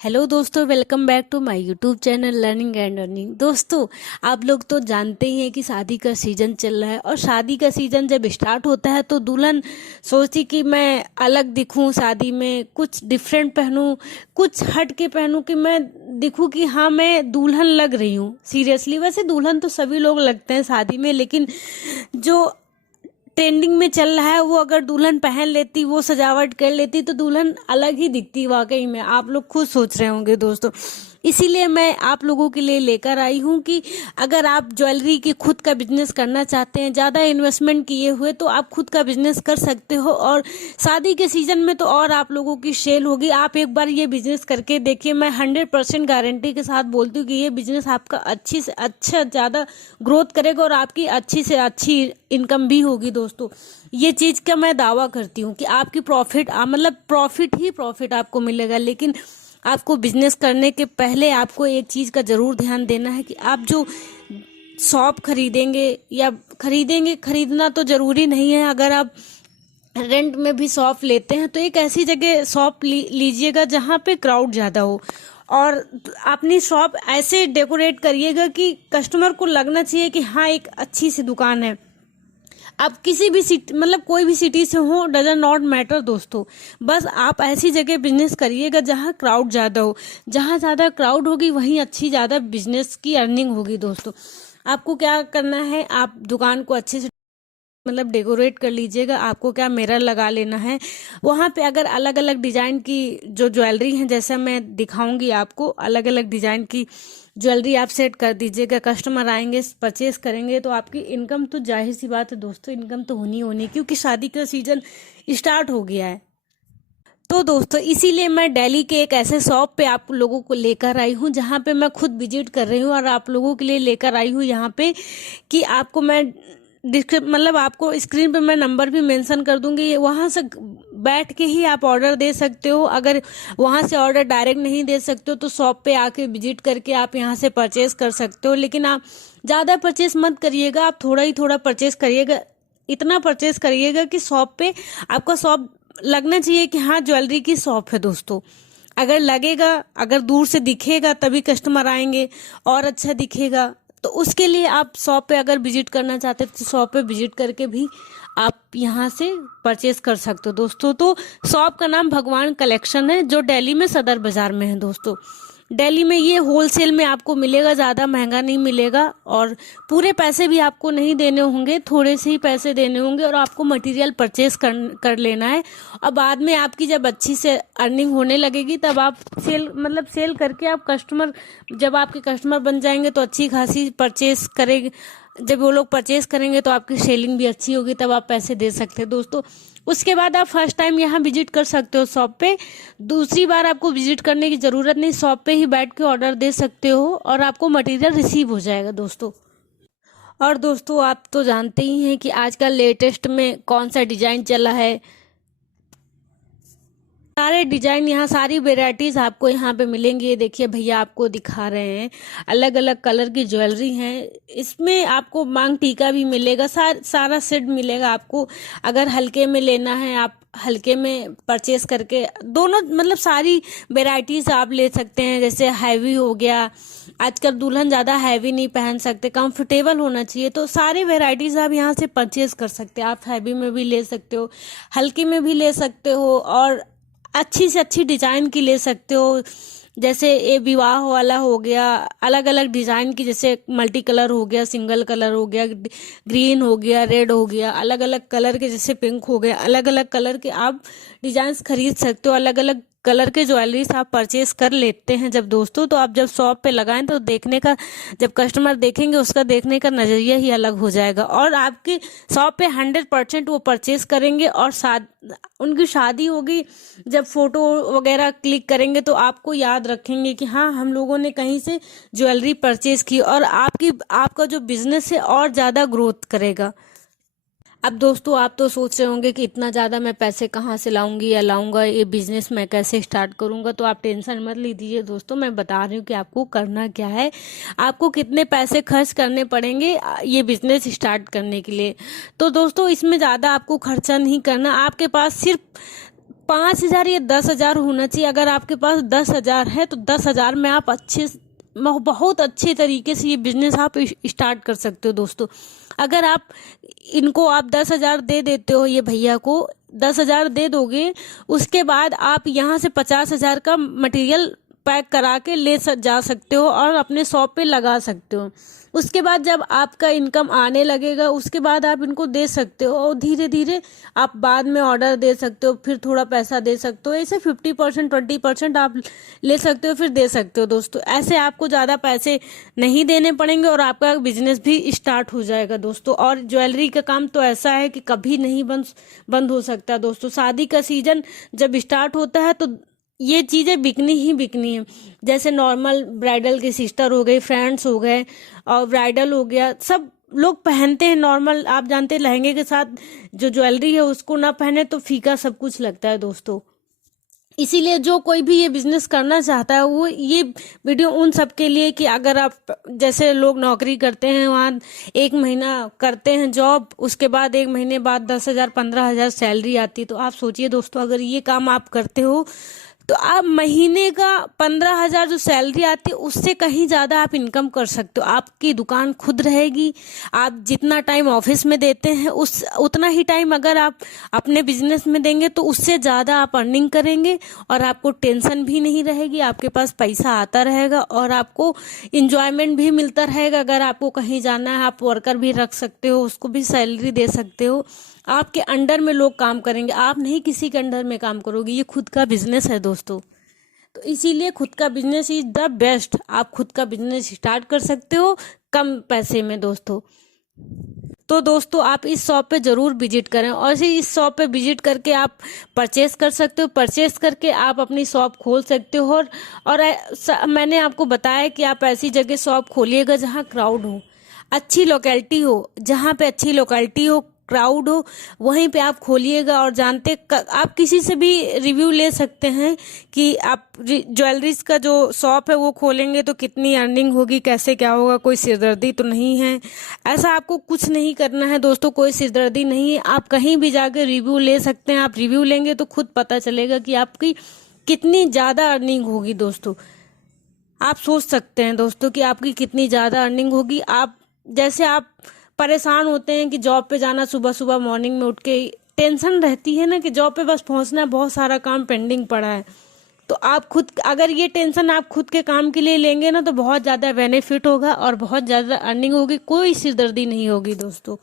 Hello दोस्तों, welcome back to my YouTube channel learning and earning. दोस्तों, आप लोग तो जानते ही हैं कि शादी का सीज़न चल रहा है और शादी का सीज़न जब स्टार्ट होता है तो दुल्हन सोचती कि मैं अलग दिखूं, शादी में कुछ डिफरेंट पहनूं, कुछ हट के पहनूं कि मैं दिखूं कि हाँ मैं दुल्हन लग रही हूं। सीरियसली, वैसे दुल्हन तो सभी लोग लगते हैं शादी में, लेकिन जो ट्रेंडिंग में चल रहा है वो अगर दुल्हन पहन लेती, वो सजावट कर लेती तो दुल्हन अलग ही दिखती। वाकई में आप लोग खुद सोच रहे होंगे दोस्तों। इसीलिए मैं आप लोगों के लिए लेकर आई हूँ कि अगर आप ज्वेलरी की खुद का बिजनेस करना चाहते हैं, ज़्यादा इन्वेस्टमेंट किए हुए, तो आप खुद का बिजनेस कर सकते हो। और शादी के सीजन में तो और आप लोगों की सेल होगी। आप एक बार ये बिजनेस करके देखिए, मैं 100% गारंटी के साथ बोलती हूँ कि ये बिजनेस आपका अच्छी से अच्छा ज़्यादा ग्रोथ करेगा और आपकी अच्छी से अच्छी इनकम भी होगी दोस्तों। ये चीज़ का मैं दावा करती हूँ कि आपकी मतलब प्रॉफिट ही प्रॉफिट आपको मिलेगा। लेकिन आपको बिजनेस करने के पहले आपको एक चीज़ का ज़रूर ध्यान देना है कि आप जो शॉप खरीदना तो ज़रूरी नहीं है। अगर आप रेंट में भी शॉप लेते हैं तो एक ऐसी जगह शॉप लीजिएगा जहाँ पे क्राउड ज़्यादा हो, और अपनी शॉप ऐसे डेकोरेट करिएगा कि कस्टमर को लगना चाहिए कि हाँ एक अच्छी सी दुकान है। आप किसी भी सिटी, मतलब कोई भी सिटी से हो, डजन नॉट मैटर दोस्तों। बस आप ऐसी जगह बिजनेस करिएगा जहाँ क्राउड ज़्यादा हो। जहाँ ज़्यादा क्राउड होगी वहीं अच्छी ज़्यादा बिजनेस की अर्निंग होगी दोस्तों। आपको क्या करना है, आप दुकान को अच्छे से डेकोरेट कर लीजिएगा। आपको क्या, मिरर लगा लेना है वहाँ पे। अगर अलग अलग डिजाइन की जो ज्वेलरी है, जैसा मैं दिखाऊंगी आपको, अलग अलग डिजाइन की ज्वेलरी आप सेट कर दीजिएगा। कस्टमर आएंगे, परचेस करेंगे तो आपकी इनकम तो जाहिर सी बात है दोस्तों, इनकम तो होनी क्योंकि शादी का सीजन स्टार्ट हो गया है। तो दोस्तों, इसीलिए मैं दिल्ली के एक ऐसे शॉप पे आप लोगों को लेकर आई हूँ जहाँ पे मैं खुद विजिट कर रही हूँ, और आप लोगों के लिए लेकर आई हूँ यहाँ पे कि आपको मैं आपको स्क्रीन पे मैं नंबर भी मेंशन कर दूंगी। वहां से बैठ के ही आप ऑर्डर दे सकते हो। अगर वहां से ऑर्डर डायरेक्ट नहीं दे सकते हो तो शॉप पे आके विजिट करके आप यहां से परचेस कर सकते हो। लेकिन आप ज़्यादा परचेस मत करिएगा, आप थोड़ा ही थोड़ा परचेस करिएगा। इतना परचेस करिएगा कि शॉप पे आपका शॉप लगना चाहिए कि हाँ ज्वेलरी की शॉप है दोस्तों। अगर लगेगा, अगर दूर से दिखेगा तभी कस्टमर आएंगे और अच्छा दिखेगा। तो उसके लिए आप शॉप पे अगर विजिट करना चाहते हैं तो शॉप पे विजिट करके भी आप यहाँ से परचेस कर सकते हो दोस्तों। तो शॉप का नाम भगवान कलेक्शन है, जो दिल्ली में सदर बाजार में है दोस्तों। दिल्ली में ये होलसेल में आपको मिलेगा, ज़्यादा महंगा नहीं मिलेगा, और पूरे पैसे भी आपको नहीं देने होंगे, थोड़े से ही पैसे देने होंगे और आपको मटेरियल परचेस कर लेना है। और बाद में आपकी जब अच्छी से अर्निंग होने लगेगी तब आप सेल करके आप जब आपके कस्टमर बन जाएंगे तो अच्छी खासी परचेस करेंगे। जब वो लोग परचेस करेंगे तो आपकी सेलिंग भी अच्छी होगी, तब आप पैसे दे सकते हैं दोस्तों। उसके बाद आप फर्स्ट टाइम यहाँ विजिट कर सकते हो शॉप पे। दूसरी बार आपको विजिट करने की ज़रूरत नहीं, शॉप पे ही बैठ के ऑर्डर दे सकते हो और आपको मटेरियल रिसीव हो जाएगा दोस्तों। और दोस्तों, आप तो जानते ही हैं कि आजकल लेटेस्ट में कौन सा डिज़ाइन चला है। सारे डिजाइन यहाँ, सारी वेराइटीज आपको यहाँ पे मिलेंगी। ये देखिए भैया आपको दिखा रहे हैं, अलग अलग कलर की ज्वेलरी है। इसमें आपको मांग टीका भी मिलेगा, सारा सेट मिलेगा आपको। अगर हल्के में लेना है आप हल्के में परचेस करके दोनों, सारी वेराइटीज आप ले सकते हैं। जैसे हैवी हो गया, आजकल दुल्हन ज़्यादा हैवी नहीं पहन सकते, कंफर्टेबल होना चाहिए, तो सारी वेराइटीज आप यहाँ से परचेस कर सकते हैं। आप हैवी में भी ले सकते हो, हल्के में भी ले सकते हो, और अच्छी से अच्छी डिजाइन की ले सकते हो। जैसे ये विवाह वाला हो गया, अलग अलग डिजाइन की, जैसे मल्टी कलर हो गया, सिंगल कलर हो गया, ग्रीन हो गया, रेड हो गया, अलग अलग कलर के, जैसे पिंक हो गया, अलग अलग कलर के आप डिजाइंस खरीद सकते हो। अलग अलग कलर के ज्वेलरीज आप परचेस कर लेते हैं जब दोस्तों, तो आप जब शॉप पे लगाएं तो जब कस्टमर देखेंगे उसका देखने का नजरिया ही अलग हो जाएगा, और आपकी शॉप पे 100% वो परचेस करेंगे। और उनकी शादी होगी, जब फोटो वगैरह क्लिक करेंगे तो आपको याद रखेंगे कि हाँ हम लोगों ने कहीं से ज्वेलरी परचेस की, और आपका जो बिजनेस है और ज़्यादा ग्रोथ करेगा। अब दोस्तों, आप तो सोच रहे होंगे कि इतना ज़्यादा मैं पैसे कहाँ से लाऊंगी या लाऊंगा, ये बिजनेस मैं कैसे स्टार्ट करूंगा। तो आप टेंशन मत लीजिए दोस्तों, मैं बता रही हूँ कि आपको करना क्या है, आपको कितने पैसे खर्च करने पड़ेंगे ये बिजनेस स्टार्ट करने के लिए। तो दोस्तों, इसमें ज़्यादा आपको खर्चा नहीं करना, आपके पास सिर्फ 5,000 या 10,000 होना चाहिए। अगर आपके पास 10,000 है तो 10,000 में आप बहुत अच्छे तरीके से ये बिजनेस आप स्टार्ट कर सकते हो दोस्तों। अगर आप 10,000 दे देते हो, ये भैया को 10,000 दे दोगे, उसके बाद आप यहाँ से 50,000 का मटेरियल पैक करा के जा सकते हो और अपने शॉप पे लगा सकते हो। उसके बाद जब आपका इनकम आने लगेगा, उसके बाद आप इनको दे सकते हो और धीरे धीरे आप बाद में ऑर्डर दे सकते हो, फिर थोड़ा पैसा दे सकते हो। ऐसे 50% 20% आप ले सकते हो, फिर दे सकते हो दोस्तों। ऐसे आपको ज़्यादा पैसे नहीं देने पड़ेंगे और आपका बिजनेस भी स्टार्ट हो जाएगा दोस्तों। और ज्वेलरी का काम तो ऐसा है कि कभी नहीं बंद हो सकता दोस्तों। शादी का सीजन जब स्टार्ट होता है तो ये चीज़ें बिकनी ही बिकनी है। जैसे नॉर्मल ब्राइडल की सिस्टर हो गई, फ्रेंड्स हो गए और ब्राइडल हो गया, सब लोग पहनते हैं नॉर्मल। आप जानते हैं लहंगे के साथ जो ज्वेलरी है उसको ना पहने तो फीका सब कुछ लगता है दोस्तों। इसीलिए जो कोई भी ये बिजनेस करना चाहता है, वो ये वीडियो उन सब के लिए कि अगर आप जैसे लोग नौकरी करते हैं, वहाँ 1 महीना करते हैं जॉब, उसके बाद 1 महीने बाद 10,000 15,000 सैलरी आती है। तो आप सोचिए दोस्तों, अगर ये काम आप करते हो तो आप महीने का 15,000 जो सैलरी आती है उससे कहीं ज़्यादा आप इनकम कर सकते हो। आपकी दुकान खुद रहेगी। आप जितना टाइम ऑफिस में देते हैं उतना ही टाइम अगर आप अपने बिजनेस में देंगे तो उससे ज़्यादा आप अर्निंग करेंगे और आपको टेंशन भी नहीं रहेगी। आपके पास पैसा आता रहेगा और आपको इंजॉयमेंट भी मिलता रहेगा। अगर आपको कहीं जाना है, आप वर्कर भी रख सकते हो, उसको भी सैलरी दे सकते हो। आपके अंडर में लोग काम करेंगे, आप नहीं किसी के अंडर में काम करोगे। ये खुद का बिजनेस है दोस्तों। तो इसीलिए खुद का बिजनेस इज द बेस्ट। आप खुद का बिजनेस स्टार्ट कर सकते हो कम पैसे में दोस्तों। तो दोस्तों आप इस शॉप पे ज़रूर विजिट करें और इस शॉप पे विजिट करके आप परचेस कर सकते हो। परचेस करके आप अपनी शॉप खोल सकते हो। और मैंने आपको बताया कि आप ऐसी जगह शॉप खोलिएगा जहाँ क्राउड हो, अच्छी लोकेलिटी हो, जहाँ पे अच्छी लोकेलिटी हो, क्राउड हो, वहीं पे आप खोलिएगा। और आप किसी से भी रिव्यू ले सकते हैं कि आप ज्वेलरीज का जो शॉप है वो खोलेंगे तो कितनी अर्निंग होगी, कैसे क्या होगा, कोई सिरदर्दी तो नहीं है। ऐसा आपको कुछ नहीं करना है दोस्तों, कोई सिरदर्दी नहीं है। आप कहीं भी जाकर रिव्यू ले सकते हैं। आप रिव्यू लेंगे तो खुद पता चलेगा कि आपकी कितनी ज़्यादा अर्निंग होगी दोस्तों। आप सोच सकते हैं दोस्तों कि आपकी कितनी ज़्यादा अर्निंग होगी। आप परेशान होते हैं कि जॉब पे जाना, सुबह सुबह मॉर्निंग में उठ के टेंशन रहती है ना कि जॉब पे बस पहुंचना है, बहुत सारा काम पेंडिंग पड़ा है। तो आप खुद अगर ये टेंशन आप खुद के काम के लिए लेंगे ना तो बहुत ज़्यादा बेनिफिट होगा और बहुत ज़्यादा अर्निंग होगी, कोई सिरदर्दी नहीं होगी दोस्तों।